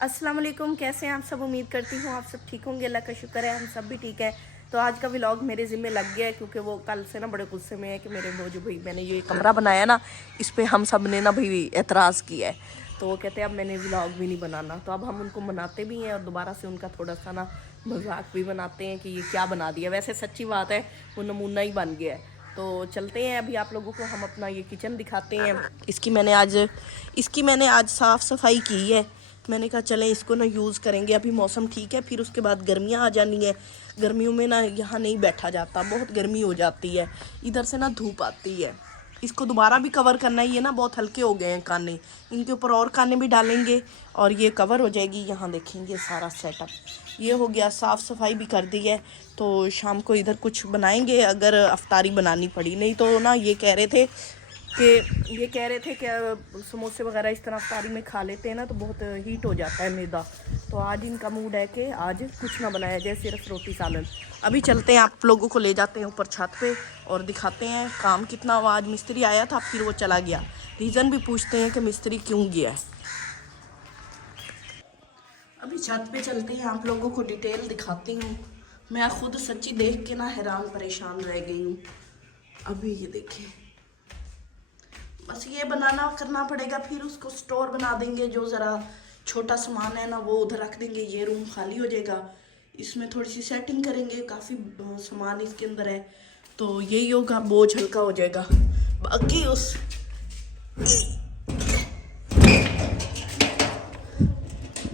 अस्सलाम वालेकुम, कैसे हैं आप सब। उम्मीद करती हूँ आप सब ठीक होंगे। अल्लाह का शुक्र है हम सब भी ठीक है। तो आज का व्लॉग मेरे ज़िम्मे लग गया है क्योंकि वो कल से ना बड़े गुस्से में है कि मेरे वो जो भाई मैंने ये कमरा बनाया ना, इस पर हम सब ने ना भाई एतराज़ किया है। तो वो कहते हैं अब मैंने व्लॉग भी नहीं बनाना। तो अब हम उनको मनाते भी हैं और दोबारा से उनका थोड़ा सा ना मजाक भी बनाते हैं कि ये क्या बना दिया। वैसे सच्ची बात है, वो नमूना ही बन गया है। तो चलते हैं अभी आप लोगों को हम अपना ये किचन दिखाते हैं। इसकी मैंने आज साफ़ सफाई की है। मैंने कहा चलें इसको ना यूज़ करेंगे। अभी मौसम ठीक है, फिर उसके बाद गर्मियाँ आ जानी है। गर्मियों में ना यहाँ नहीं बैठा जाता, बहुत गर्मी हो जाती है, इधर से ना धूप आती है। इसको दोबारा भी कवर करना ही है ना, बहुत हल्के हो गए हैं काने। इनके ऊपर और काने भी डालेंगे और ये कवर हो जाएगी। यहाँ देखेंगे सारा सेटअप ये हो गया। साफ़ सफाई भी कर दी है। तो शाम को इधर कुछ बनाएंगे अगर अफ्तारी बनानी पड़ी। नहीं तो ना कि समोसे वगैरह इस तरह अफ्तारी में खा लेते हैं ना तो बहुत हीट हो जाता है मैदा। तो आज इनका मूड है कि आज कुछ ना बनाया जाए, सिर्फ रोटी सालन। अभी चलते हैं, आप लोगों को ले जाते हैं ऊपर छत पे और दिखाते हैं काम कितना हुआ। आज मिस्त्री आया था, फिर वो चला गया। रीज़न भी पूछते हैं कि मिस्त्री क्यों गया है। अभी छत पे चलते हैं, आप लोगों को डिटेल दिखाती हूँ। मैं खुद सच्ची देख के ना हैरान परेशान रह गई हूँ। अभी ये देखें, बस ये बनाना करना पड़ेगा, फिर उसको स्टोर बना देंगे। जो ज़रा छोटा सामान है ना वो उधर रख देंगे, ये रूम खाली हो जाएगा। इसमें थोड़ी सी सेटिंग करेंगे, काफ़ी सामान इसके अंदर है। तो यही होगा, बोझ हल्का हो जाएगा। बाकी उस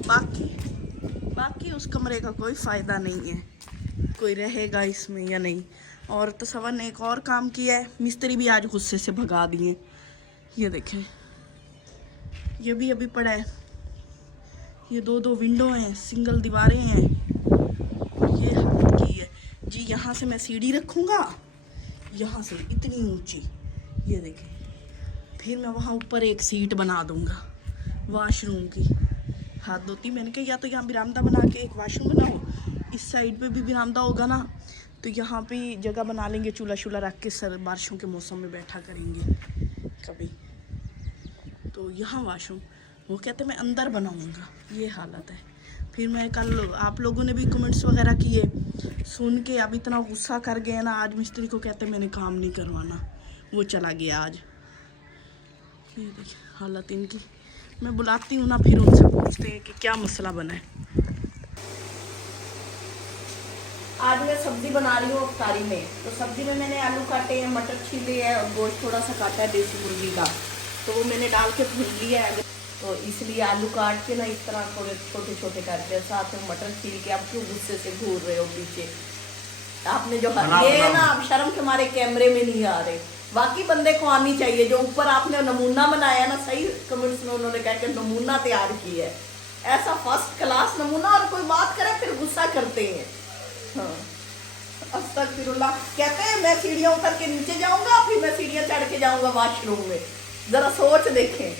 बाकी बाकी उस कमरे का कोई फ़ायदा नहीं है, कोई रहेगा इसमें या नहीं। और तसव्वुर ने एक और काम किया है, मिस्त्री भी आज गुस्से से भगा दिए। ये देखें, ये भी अभी पड़ा है। ये दो दो विंडो हैं, सिंगल दीवारें हैं। ये हालत की है जी। यहाँ से मैं सीढ़ी रखूँगा, यहाँ से इतनी ऊंची, ये देखें। फिर मैं वहाँ ऊपर एक सीट बना दूँगा वॉशरूम की। हाथ धोती मैंने कहा या तो यहाँ बरामदा बना के एक वॉशरूम बनाओ, इस साइड पे भी बरामदा होगा ना तो यहाँ पे जगह बना लेंगे, चूल्हा शूल्हा रख के सर बारिशों के मौसम में बैठा करेंगे कभी। तो यहाँ वाशरूम, वो कहते मैं अंदर बनाऊँगा। ये हालत है। फिर मैं कल, आप लोगों ने भी कमेंट्स वगैरह किए सुन के, अब इतना गुस्सा कर गए ना। आज मिस्त्री को कहते मैंने काम नहीं करवाना, वो चला गया आज। ये देखिए हालत इनकी। मैं बुलाती हूँ ना, फिर उनसे पूछते हैं कि क्या मसला बना है। आज मैं सब्जी बना रही हूँ अफ्तारी में। तो सब्जी में मैंने आलू काटे हैं, मटर छीले हैं और गोश्त थोड़ा सा काटा है देसी मुर्गी का, तो वो मैंने डाल के भून लिया है। तो इसलिए आलू काट के ना इस तरह थोड़े छोटे छोटे करके, साथ में मटर छील के। आप क्यों गुस्से से घूर रहे हो पीछे? आपने जो ये ना अब शर्म के हमारे कैमरे में नहीं आ रहे। बाकी बंदे को आनी चाहिए। जो ऊपर आपने नमूना बनाया ना, सही कमेंट्स में उन्होंने कहा कि नमूना तैयार किया है, ऐसा फर्स्ट क्लास नमूना। और कोई बात करे फिर गुस्सा करते हैं। हाँ, अस्तगफिरुल्लाह। कहते हैं मैं सीढ़ियाँ उतर के नीचे जाऊंगा, फिर मैं सीढ़ियाँ चढ़ के जाऊंगा वॉशरूम में। जरा सोच देखें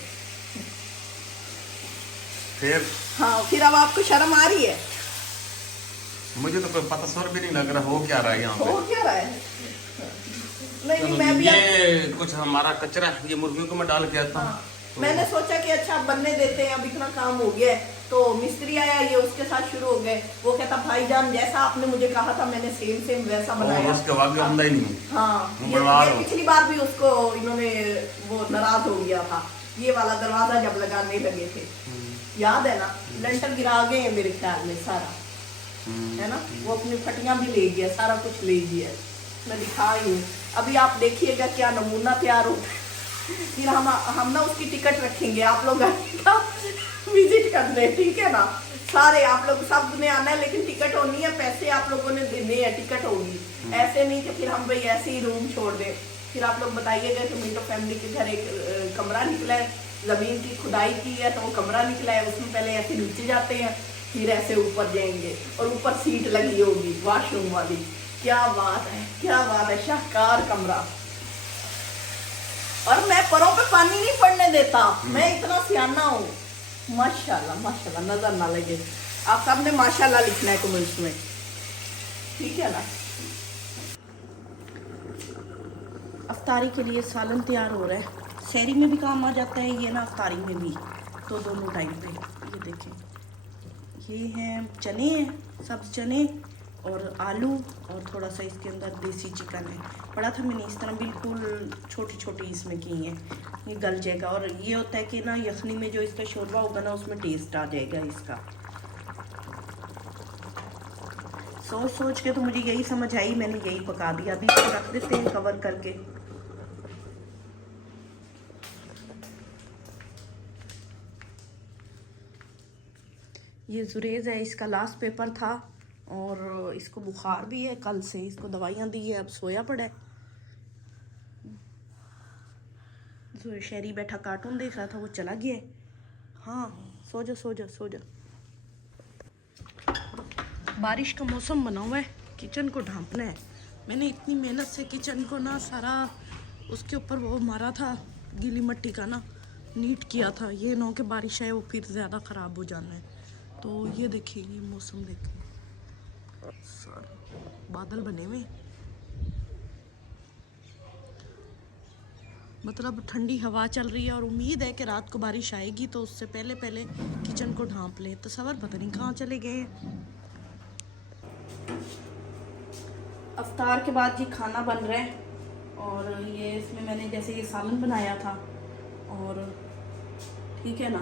फिर। हाँ, फिर अब आपको शर्म आ रही है? मुझे तो कोई पता सर भी नहीं लग रहा हो क्या रहा है यहाँ पे। हो क्या रहा है? नहीं, मैं भी ये कुछ हमारा कचरा ये मुर्गियों को मैं डाल के आता हूँ। हाँ, तो मैंने सोचा कि अच्छा बनने देते हैं, अब इतना काम हो गया है। तो मिस्त्री आया, ये उसके साथ शुरू हो गए। वो कहता भाईजान जैसा आपने मुझे कहा था मैंने सेम वैसा बनाया। उसके बाद हाँ, ही नहीं। हाँ, ये पिछली बार भी उसको इन्होंने वो नाराज हो गया था। ये वाला दरवाजा जब लगाने लगे थे, याद है ना? लेंटर गिरा गए हैं मेरे ख्याल में सारा, है ना? वो अपनी फटियां भी ले गया, सारा कुछ ले गया। मैं दिखाई हूँ। अभी आप देखिएगा क्या नमूना तैयार होता है। फिर हम ना उसकी टिकट रखेंगे, आप लोग आइएगा विजिट करने, ठीक है ना? सारे आप लोग सब ने आना है, लेकिन टिकट होनी है, पैसे आप लोगों ने देने हैं, टिकट होगी। ऐसे नहीं कि फिर हम भाई ऐसे ही रूम छोड़ दें। फिर आप लोग बताइएगा कि मिंटो फैमिली के घर एक कमरा निकला है, ज़मीन की खुदाई की है तो वो कमरा निकला है। उसमें पहले ऐसे नीचे जाते हैं, फिर ऐसे ऊपर जाएंगे और ऊपर सीट लगी होगी वॉशरूम वाली। क्या बात है, क्या बात है, शाहकार कमरा। और मैं परों पे पानी नहीं पड़ने देता, मैं इतना सियाना हूँ। माशाल्लाह माशाल्लाह, नजर ना लगे। आप सब ने माशाल्लाह लिखना है कमेंट्स में, ठीक है ना? अफ्तारी के लिए सालन तैयार हो रहा है। सहरी में भी काम आ जाता है ये ना, अफ्तारी में भी, तो दोनों टाइम पे। ये देखें ये हैं चने हैं, सब्ज चने और आलू और थोड़ा सा इसके अंदर देसी चिकन है। पड़ा था मैंने इस तरह बिल्कुल छोटी छोटी इसमें की है, ये गल जाएगा। और ये होता है कि ना यखनी में जो इसका शोरबा होगा ना उसमें टेस्ट आ जाएगा इसका। सोच सोच के तो मुझे यही समझ आई, मैंने यही पका दिया। अभी इसको रख देते हैं कवर करके। ये जुरेज है, इसका लास्ट पेपर था और इसको बुखार भी है, कल से इसको दवाइयाँ दी है, अब सोया पड़ा है। जो शहरी बैठा कार्टून देख रहा था वो चला गया है। हाँ सो जा सो जा सो जा। बारिश का मौसम बना हुआ है, किचन को ढांपना है। मैंने इतनी मेहनत से किचन को ना सारा उसके ऊपर वो मारा था गीली मिट्टी का ना, नीट किया था। ये ना हो कि बारिश आए वो फिर ज़्यादा ख़राब हो जाना है। तो ये देखिए, ये मौसम देखिए, बादल बने हुए, मतलब ठंडी हवा चल रही है और उम्मीद है कि रात को बारिश आएगी, तो उससे पहले पहले किचन को ढांप लें। तो सवर पता नहीं कहाँ चले गए हैं। अफ्तार के बाद ये खाना बन रहा है और ये इसमें मैंने जैसे ये सालन बनाया था और ठीक है ना,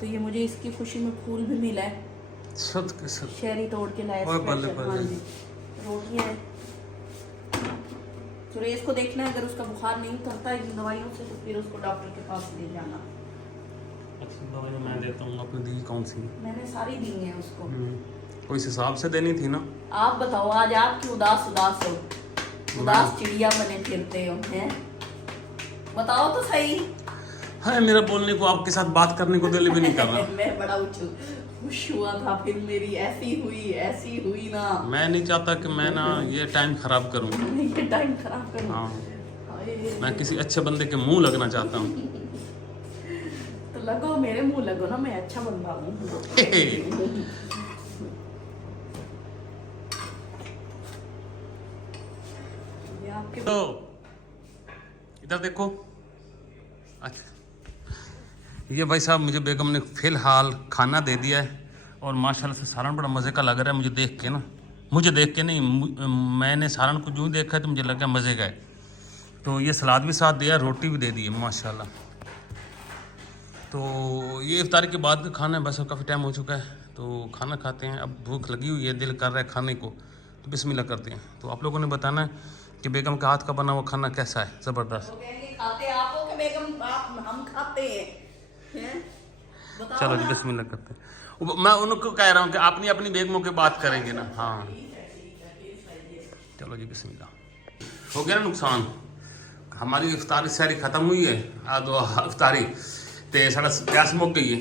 तो ये मुझे इसकी खुशी में फूल भी मिला है, शहरी तोड़ के लाया स्पेशल। हाँ जी, रोटियाँ हैं। सुरेश को देखना है, अगर उसका बुखार नहीं उतरता है इन दवाइयों से तो फिर उसको डॉक्टर के पास ले जाना। अच्छी दवाई मैं देता हूँ। आपने दी कौन सी? मैंने सारी दी हैं उसको। कोई हिसाब से देनी थी ना। आप बताओ, आज आप क्यों उदास उदास हो? उदास चिड़िया बने फिरते हो हैं? बताओ तो सही। है मेरा बोलने को, आपके साथ बात करने को दिल भी नहीं कर रहा। मैं बड़ा खुश हुआ था, फिर मेरी ऐसी हुई ना। मैं नहीं चाहता कि मैं ना ये टाइम खराब करूं। ये टाइम खराब करूं। हाँ, मैं किसी अच्छे बंदे के मुंह लगना चाहता हूँ। तो लगो, मेरे मुंह लगो ना, मैं अच्छा बंदा हूँ। तो इधर देखो। अच्छा, ये भाई साहब मुझे बेगम ने फिलहाल खाना दे दिया है और माशाल्लाह से सालन बड़ा मज़े का लग रहा है मुझे देख के ना। मुझे देख के नहीं, मैंने सालन को जो ही देखा है तो मुझे लगा मज़े का है। तो ये सलाद भी साथ दिया, रोटी भी दे दी है माशाल्लाह। तो ये इफ्तारी के बाद का खाना है, बस काफ़ी टाइम हो चुका है तो खाना खाते हैं। अब भूख लगी हुई है, दिल कर रहा है खाने को, तो बिस्मिल्लाह करते हैं। तो आप लोगों ने बताना है कि बेगम के हाथ का बना हुआ खाना कैसा है। ज़बरदस्त। खाते आप हो कि बेगम हम खाते हैं? चलो जी बिस्मिल्लाह करते हैं। मैं उनको कह रहा हूँ कि आपनी अपनी बेगमों की बात करेंगे ना। हाँ चलो जी बिस्मिल्लाह। हो गया ना नुकसान, हमारी इफ्तारी सारी खत्म हुई है। दो इफ्तारी ते साढ़ा गैस मुक गई है।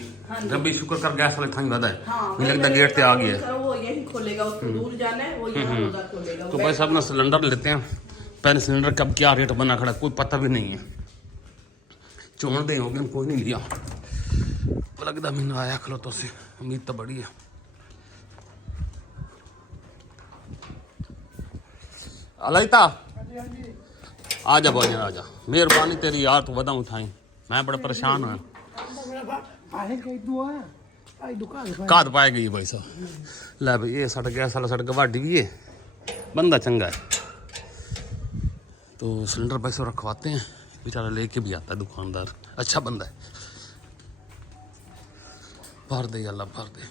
रब्बी शुक्र कर गैस वाले थाई वादा है। मुझे लगता गेट पे आ गया है। वो यही खोलेगा, उसको दूर जाना है, वो यहाँ रोजा खोलेगा। तो भाई साहब ना सिलेंडर लेते हैं। पहले सिलेंडर का क्या रेट बना खड़ा कोई पता भी नहीं है। चोड़ दे हो गए, कोई नहीं लिया। लगता मैंने आया खलोतों से, उम्मीद तो बड़ी है। अलैता आ जा भाई, आ जा। मेहरबानी तेरी यार, तू वदा उठाई, मैं बड़ा परेशान हूँ। काद पाए गई भाई साहब। लै भाई ये साढ़ा गैस वाला साढ़ा गवाडी भी है, बंदा चंगा है। तो सिलेंडर पैसे रखवाते हैं, बेचारा लेके भी आता है दुकानदार, अच्छा बंदा है। भर दे अल्लाह भर दे।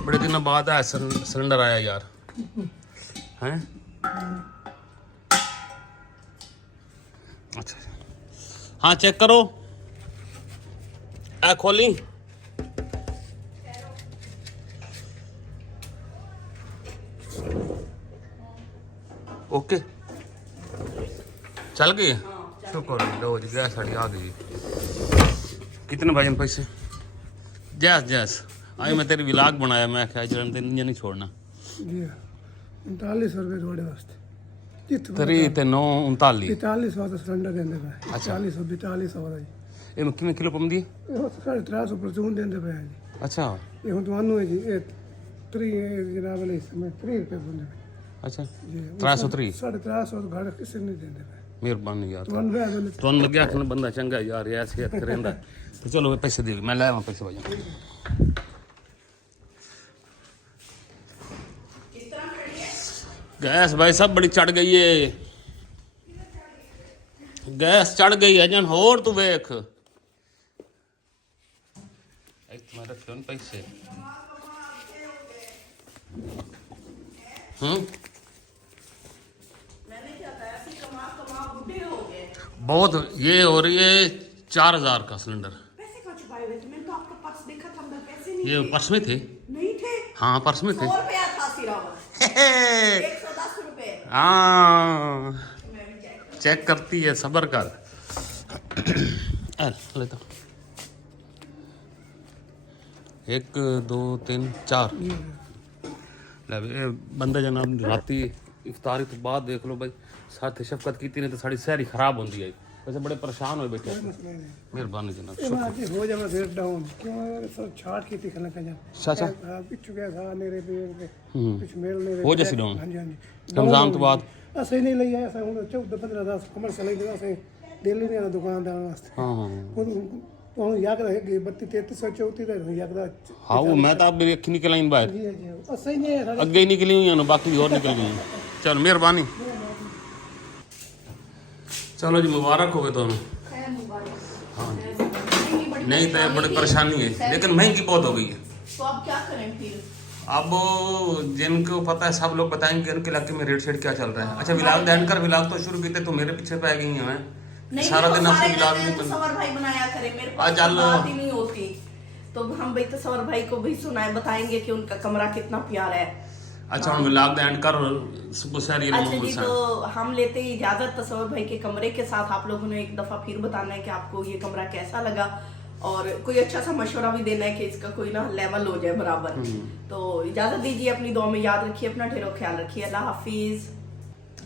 बड़े दिनों बाद आया सिलेंडर आया यार, हैं? अच्छा हाँ चेक करो, आ खोली। ओके चल गई। शुक्र लो जी, गैस साड़ी आ गई। कितने भाजन पैसे? जैस जैस आई मैं तेरी व्लॉग बनाया, मैं क्या जन्मदिन नहीं छोड़ना। 39 रुपए थोड़े वास्ते तेरी ते 9 39 45 वास्ते सिलेंडर देंदे पे। 40 42 वाला जी। ਇਹ ਕਿੰਨੇ ਕਿਲੋ ਪੰਦੀ? ਇਹ 350 परचून देंदे पे जी। ਅੱਛਾ ਇਹ ਹੁਣ ਤੁਹਾਨੂੰ ਹੈ ਜੀ ਇਹ 3 ਜਨਾਬ ਲਈ ਸਮੇਂ 3 ਰੁਪਏ ਬੰਦੇ। अच्छा जी 330 350 घर किसी नहीं देंगे भाई मेहरबानी यार तुम वे बोले तो लग गया कि बंदा चंगा यार ऐसे याद करेंदा तो चलो पैसे दे मैं ले आवा पैसे भाई गैस भाई सब बड़ी चढ़ गई है गैस चढ़ गई है जन होर तू वेख तुम्हारे फोन पैसे मैंने क्या कहा कि कमा कमा बूढ़े हो गए। बहुत ये हो रही है 4000 का सिलेंडर पैसे कहाँ छुपाए हुए थे? मैंने तो आपका पर्स देखा था, अंदर पैसे नहीं ये थे। पर्स में थे नहीं थे। हाँ पर्स में थे 100 रुपया था सिर्फ 110 रुपए। हाँ मैं भी चेक चेक करती है सबर कर लेता 1 2 3 4 ले बे, बंदा जनाब राती इफ्तारी तो बाद देख लो भाई साथ शफकत की नहीं तो साड़ी सहरी खराब होती है वैसे बड़े परेशान हो बैठे मसला नहीं मेहरबानी जनाब ये बात हो जाए फिर डाउन क्यों सब छाट की थी खाना का जा चाचा पिछ गया था मेरे पेड़ पे कुछ मेल नहीं हो जैसी डाउन हाँ जी हाँ जी रमजान तो बाद असं नहीं ਲਈ ਆਇਆ ਹੁਣ 14 15 10 ਕਮਰਸ਼ੀਅਲ ਲਈ ਦਾ ਅਸੀਂ ਦਿੱਲੀ ਦੇ ਦੁਕਾਨਦਾਰਾਂ ਵਾਸਤੇ हाँ हाँ ਹੁਣ ਯਾਦ ਰਹੇ 32 3334 ਦਾ ਯਾਦ ਦਾ हाँ वो मैं तो आप मेरी अखी निकल आई बाहर ਜੀ ਜੀ असं नहीं है सारे अगे ही निकली हुई हैं बाकी और निकल गई हैं चल मेहरबानी चलो जी मुबारक हो गए दोनों खैर मुबारक। हाँ नहीं, बड़ी नहीं तो बड़ी परेशानी है लेकिन महंगी बहुत हो गई है तो अब क्या करें फिर? अब जिनको पता है सब लोग बताएंगे कि उनके इलाके में रेट शेट क्या चल रहा है अच्छा विलाग दैन कर विलाग तो शुरू किए तो मेरे पीछे पै गई हैं नहीं, सारा तो दिन सारे आपको विलाग कहते हैं नहीं तो सवर भाई बनाया करे, मेरे पास चल। तो बात ही नहीं होती। तो हम भाई तो सवर भाई को भी सुनाए बताएंगे कि उनका कमरा कितना प्यारा है। अच्छा हम विलाग दैन कर सुबह शहर ये अच्छा लोग जी, तो हम लेते ही इजाजत तस्वर भाई के कमरे के साथ आप लोगों ने एक दफा फिर बताना है कि आपको ये कमरा कैसा लगा और कोई अच्छा सा मशवरा भी देना है कि इसका कोई ना लेवल हो जाए बराबर। तो इजाजत दीजिए, अपनी दुआ में याद रखिए, अपना ढेरों ख्याल रखिए। अल्लाह हाफिज।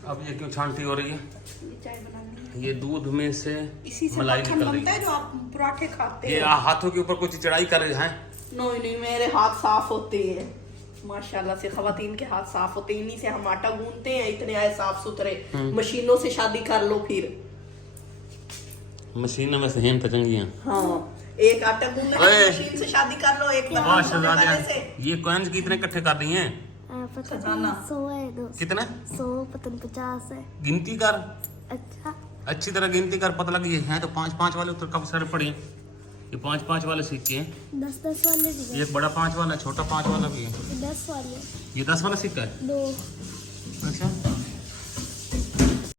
अब ये क्यों छांटी हो रही है ये चाय बनानी है। ये दूध में से इसी से मलाई मक्खन निकल रही बनता है है जो आप पराठे खाते ये हैं। हाथों के ऊपर कुछ चढ़ाई कर रहे हैं नहीं नहीं, मेरे हाथ साफ होते हैं माशाल्लाह से। खवातीन के हाथ साफ होते हैं, इन्हीं से हम आटा गूंथते हैं, इतने आए साफ सुथरे। मशीनों से शादी कर लो फिर। मशीन में से हेम तो चंगी हैं हाँ, एक आटा गूंथने ओए। की मशीन से शादी कर लो, एक बर्तन माशाल्लाह धोने वाले से। ये कॉइन्स कितने इकट्ठे कर रही हैं पता खजाना। नहीं 100 है 200 कितने 100 पता नहीं 50 है गिनती कर अच्छा अच्छी तरह गिनती कर पता लग ये हैं तो 5-5 वाले उत्तर काफी सारे पड़े हैं ये 5-5 वाले सिक्के हैं 10 वाले भी है एक बड़ा 5 वाला छोटा 5 वाला भी है 10 वाले ये 10 वाला सिक्का है 2 अच्छा